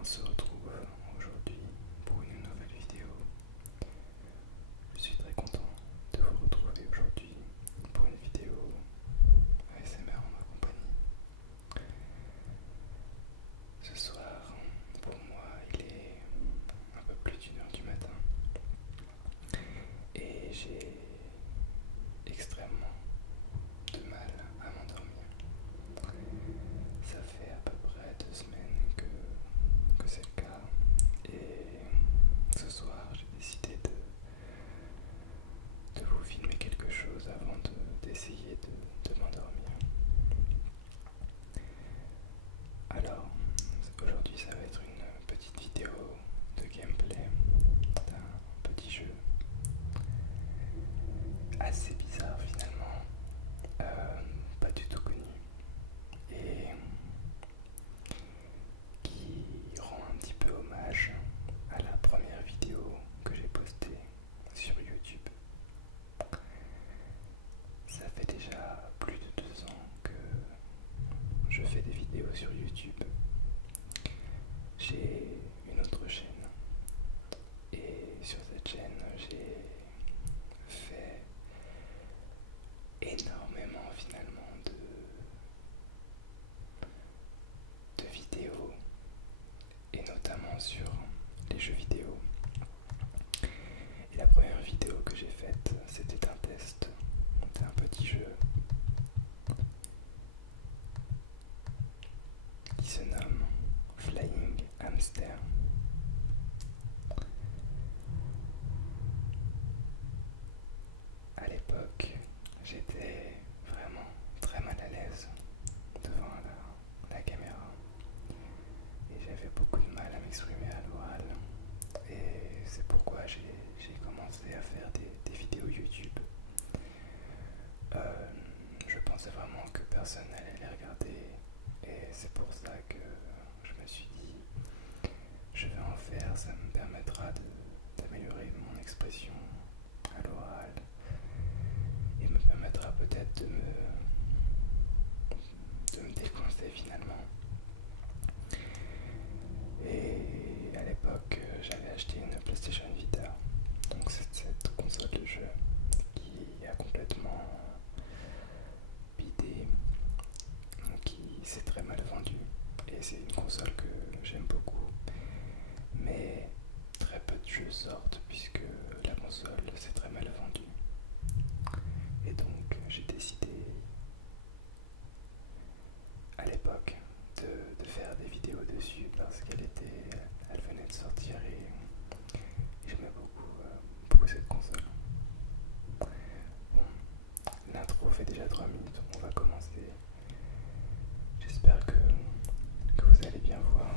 On se retrouve aujourd'hui pour une nouvelle vidéo. Je suis très content de vous retrouver aujourd'hui pour une vidéo ASMR en ma compagnie. Ce soir, pour moi, il est un peu plus d'1 heure du matin et j'ai extrêmement de mal à m'endormir. Ça fait à peu près 2 semaines que c'est le cas et ce soir j'ai décidé de vous filmer quelque chose avant d'essayer de m'endormir. Alors, aujourd'hui ça va être une petite vidéo de gameplay d'un petit jeu assez bizarre finalement, pas du tout connu et qui rend un petit peu hommage à la première vidéo que j'ai postée sur YouTube. Ça fait déjà plus de 2 ans que je fais des vidéos sur YouTube. J'ai une autre chaîne et sur cette chaîne j'ai fait énormément finalement de vidéos et notamment sur les jeux vidéo. Et la première vidéo que j'ai faite, c'était un test d'un petit jeu qui se nomme Flying Hamster. À l'époque, j'étais vraiment très mal à l'aise devant la caméra et j'avais beaucoup de mal à m'exprimer à l'oral. Et c'est pourquoi j'ai commencé à faire des vidéos YouTube. Je pensais vraiment que personne n'allait les regarder et c'est pour ça que je me suis dit je vais en faire, ça me permettra d'améliorer mon expression à l'oral et me permettra peut-être de me décoincer finalement. Et à l'époque, j'avais acheté une PlayStation Vita, donc c'est cette console de jeu qui a complètement bidé, qui s'est très mal vendue. Et c'est une console que j'aime beaucoup, mais très peu de jeux sortent puisque la console s'est très mal vendue. Et donc j'ai décidé à l'époque de faire des vidéos dessus parce elle venait de sortir et j'aimais beaucoup cette console. Bon, l'intro fait déjà 3 minutes, on va commencer. J'espère que vous allez bien voir.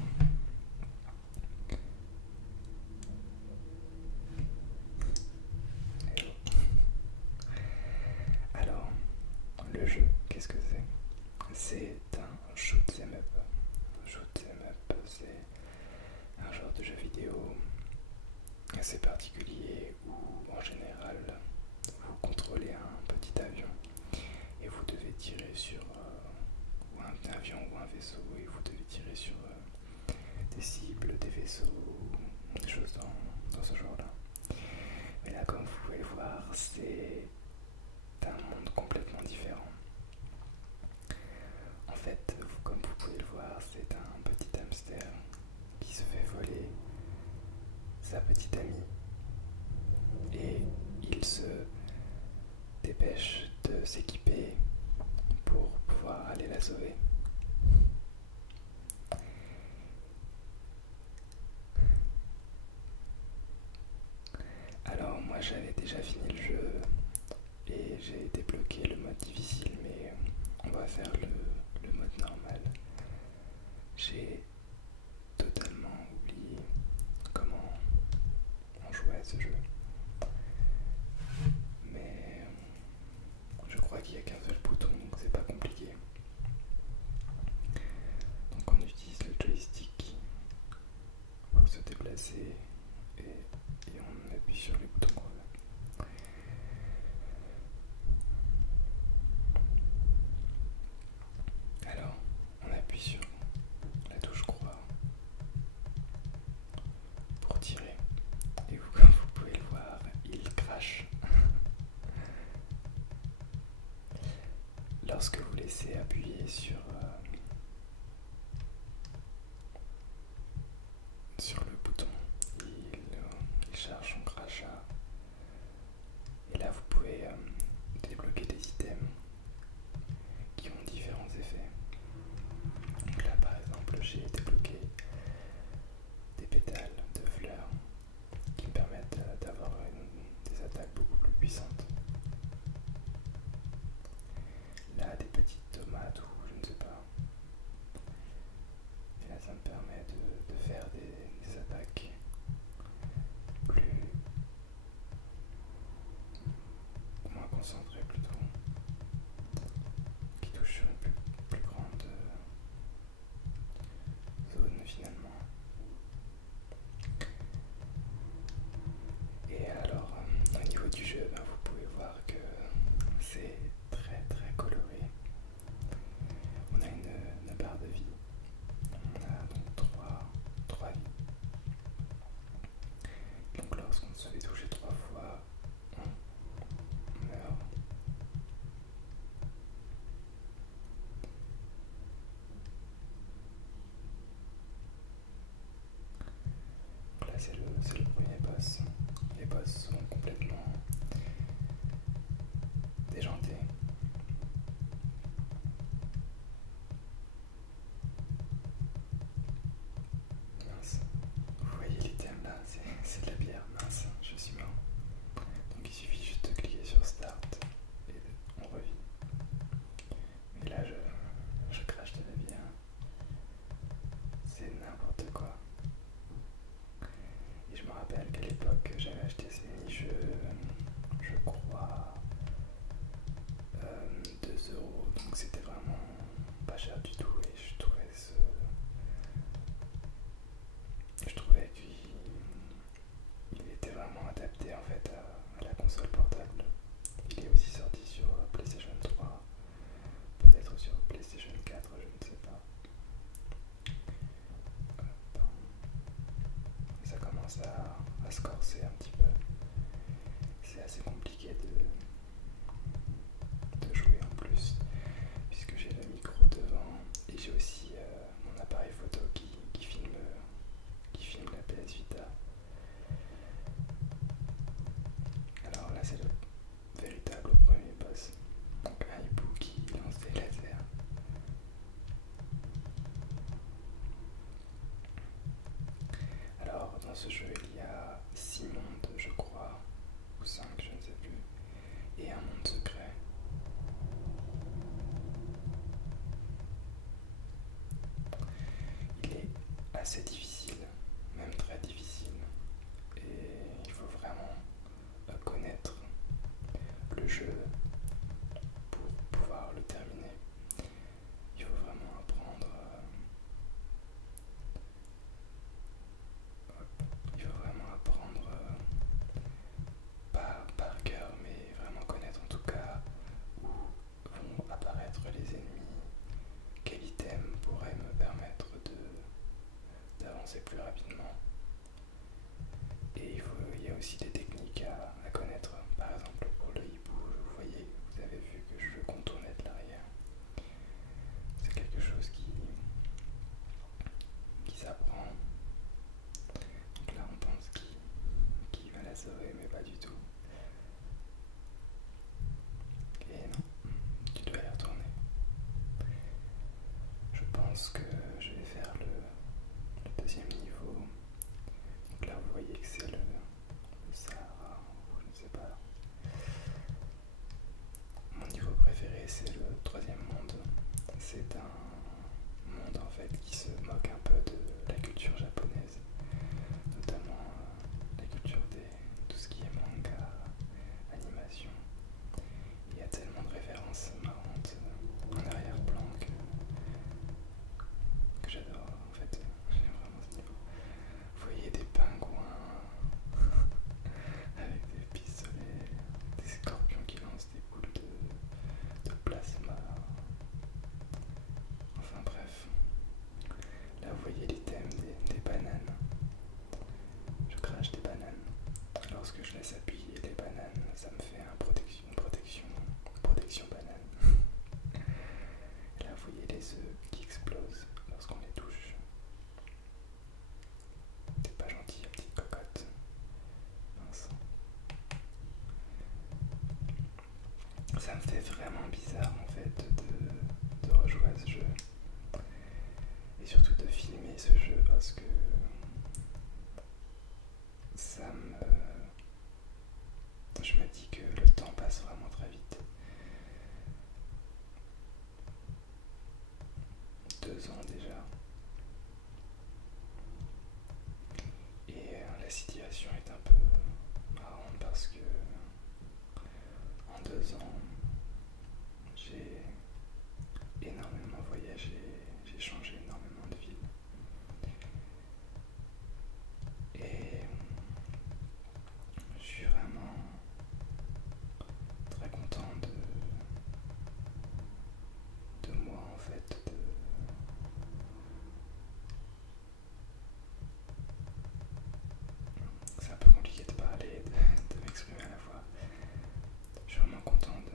Alors, le jeu, qu'est-ce que c'est? C'est un shoot 'em up. Shoot 'em up, c'est un genre de jeu vidéo assez particulier où en général vous contrôlez un petit avion et vous devez tirer sur ou un avion ou un vaisseau et vous devez tirer sur des cibles, des vaisseaux, des choses dans ce genre là. Mais là, comme vous pouvez le voir, c'est un monde complètement différent. En fait, comme vous pouvez le voir, c'est un petit hamster qui se fait voler sa petite amie et il se dépêche de s'équiper pour pouvoir aller la sauver. Alors moi j'avais déjà fini le jeu et j'ai débloqué le mode difficile, mais on va faire le mode normal. J'ai totalement oublié comment on jouait à ce jeu, mais je crois qu'il n'y a qu'un seul bouton, donc c'est pas compliqué. c'est le premier boss. Les boss sont complètement déjantés. Mince. Vous voyez l'item là, c'est de la bière. Mince, je suis mort. Donc il suffit juste de cliquer sur Start et on revit. Mais là je crache de la bière. C'est n'importe quoi. Et je me rappelle qu'à l'époque j'avais acheté ces mini-jeux, je crois 2 euros, donc c'était vraiment pas cher du tout et je trouvais qu'il était vraiment adapté en fait à la console portable. Il est aussi sorti sur PlayStation 3, peut-être sur PlayStation 4, je ne sais pas. Ça commence à se corser un petit peu. C'est assez compliqué de jouer en plus, puisque j'ai le micro devant et j'ai aussi mon appareil photo qui filme la PS Vita. Alors là c'est le véritable premier boss, donc un hibou qui lance des lasers. Alors dans ce jeu il y a 6 mondes je crois, ou 5 je ne sais plus, et un monde secret. Il est assez difficile, même très difficile, et il faut vraiment connaître le jeu pour pouvoir le terminer. Il faut vraiment apprendre, pas par cœur, mais vraiment connaître en tout cas où vont apparaître les ennemis, quel item pourrait me permettre d'avancer plus rapidement. Et il y a aussi des techniques à connaître. Par exemple, pour le hibou, vous voyez, vous avez vu que je le contournais de l'arrière. C'est quelque chose qui s'apprend. Donc là, on pense qu'il va la sauver, mais pas du tout. Et non, tu dois y retourner. Je pense que je vais faire le deuxième niveau. Donc là, vous voyez que c'est le Sahara, ou je ne sais pas. Mon niveau préféré, c'est le troisième monde. C'est un monde en fait qui se moque un peu de la culture japonaise, notamment la culture tout ce qui est manga, animation. Il y a tellement de références marrantes en arrière-plan que j'adore. En fait, j'aime vraiment ce niveau. Vous voyez des pingouins avec des pistolets, des scorpions qui lancent des boules de plasma. Enfin bref. Là vous voyez l'item des bananes. Je crache des bananes. Lorsque je laisse appuyer les bananes, ça me fait protection banane. Et là vous voyez les œufs qui explosent lorsqu'on les touche. T'es pas gentil, petite cocotte. Mince. Ça me fait vraiment bizarre en fait de rejouer à ce jeu. Et surtout de filmer ce jeu parce que je me dis que le temps passe vraiment très vite. 2 ans déjà. Et la situation est un peu marrante parce que en 2 ans, j'ai énormément voyagé, j'ai changé énormément de ville. Et je suis vraiment très content de moi en fait. C'est un peu compliqué de parler, de m'exprimer à la fois. Je suis vraiment content de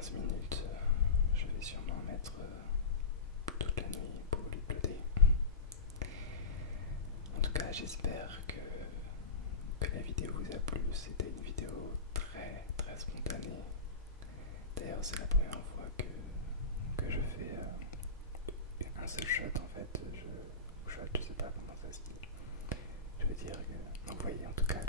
15 minutes. Je vais sûrement mettre toute la nuit pour l'uploader. En tout cas, j'espère que la vidéo vous a plu. C'était une vidéo très très spontanée. D'ailleurs, c'est la première fois que je fais un seul shot en fait. Je sais pas comment ça se dit. Je veux dire que, donc vous voyez en tout cas